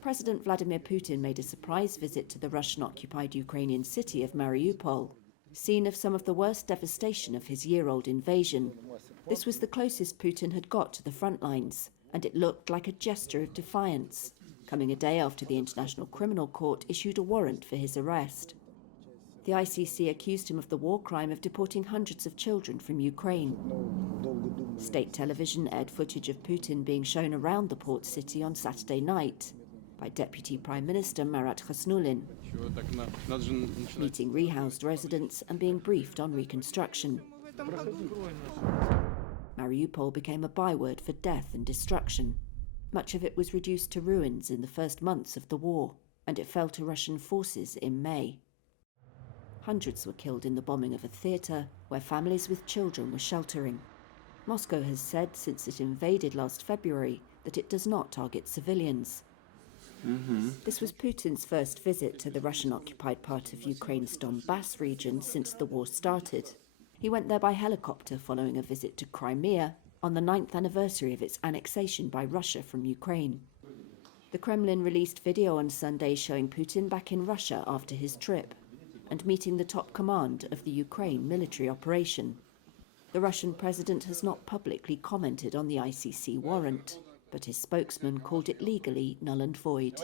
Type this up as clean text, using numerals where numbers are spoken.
President Vladimir Putin made a surprise visit to the Russian-occupied Ukrainian city of Mariupol, scene of some of the worst devastation of his year-old invasion. This was the closest Putin had got to the front lines, and it looked like a gesture of defiance, coming a day after the International Criminal Court issued a warrant for his arrest. The ICC accused him of the war crime of deporting hundreds of children from Ukraine. State television aired footage of Putin being shown around the port city on Saturday night by Deputy Prime Minister Marat Khasnulin, meeting rehoused residents and being briefed on reconstruction. Mariupol became a byword for death and destruction. Much of it was reduced to ruins in the first months of the war, and it fell to Russian forces in May. Hundreds were killed in the bombing of a theatre where families with children were sheltering. Moscow has said since it invaded last February that it does not target civilians. This was Putin's first visit to the Russian-occupied part of Ukraine's Donbass region since the war started. He went there by helicopter following a visit to Crimea on the 9th anniversary of its annexation by Russia from Ukraine. The Kremlin released video on Sunday showing Putin back in Russia after his trip and meeting the top command of the Ukraine military operation. The Russian president has not publicly commented on the ICC warrant, but his spokesman called it legally null and void.